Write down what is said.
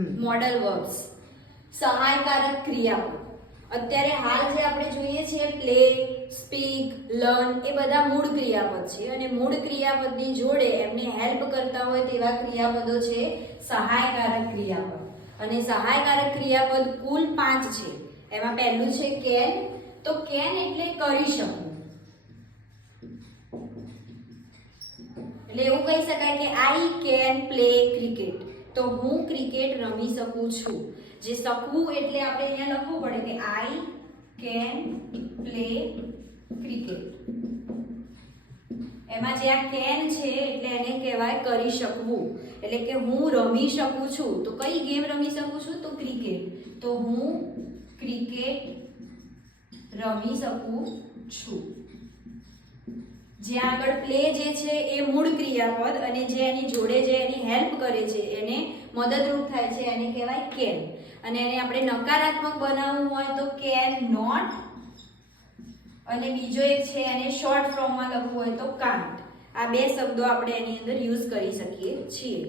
Model verbs, સહાયકારક ક્રિયાપદ. અત્યારે હાલ જે આપણે જોઈએ છે પ્લે, સ્પીક, લર્ન એ બધા મૂળ ક્રિયાપદ છે અને મૂળ ક્રિયાપદની જોડે એમને હેલ્પ કરતા હોય તેવા ક્રિયાપદો છે સહાયકારક ક્રિયાપદ. અને સહાયકારક ક્રિયાપદ કુલ 5 છે. એમાં પહેલું છે કેન. તો કેન એટલે કરી શકું. એટલે એવું કહી શકાય કે આઈ કેન પ્લે ક્રિકેટ. તો હું ક્રિકેટ રમી શકું છું. જે શકવું એટલે આપણે અહીંયા લખવું પડે કે આઈ કેન પ્લે ક્રિકેટ. એમાં જે આ કેન છે એટલે એને કહેવાય કરી શકવું. એટલે કે હું રમી શકું છું. તો કઈ ગેમ રમી શકું છું? તો ક્રિકેટ. તો હું ક્રિકેટ રમી શકું છું. જ્યાં આગળ પ્લે જે છે એ મૂળ ક્રિયાપદ અને જે એની જોડે જે એની હેલ્પ કરે છે એને મદદરૂપ થાય છે એને કહેવાય કેન. અને એને આપણે નકારાત્મક બનાવવું હોય તો કેન નોટ. અને બીજો એક છે એને શોર્ટ ફોર્મમાં લખવું હોય તો કાન્ટ. આ બે શબ્દો આપણે એની અંદર યુઝ કરી શકીએ છીએ.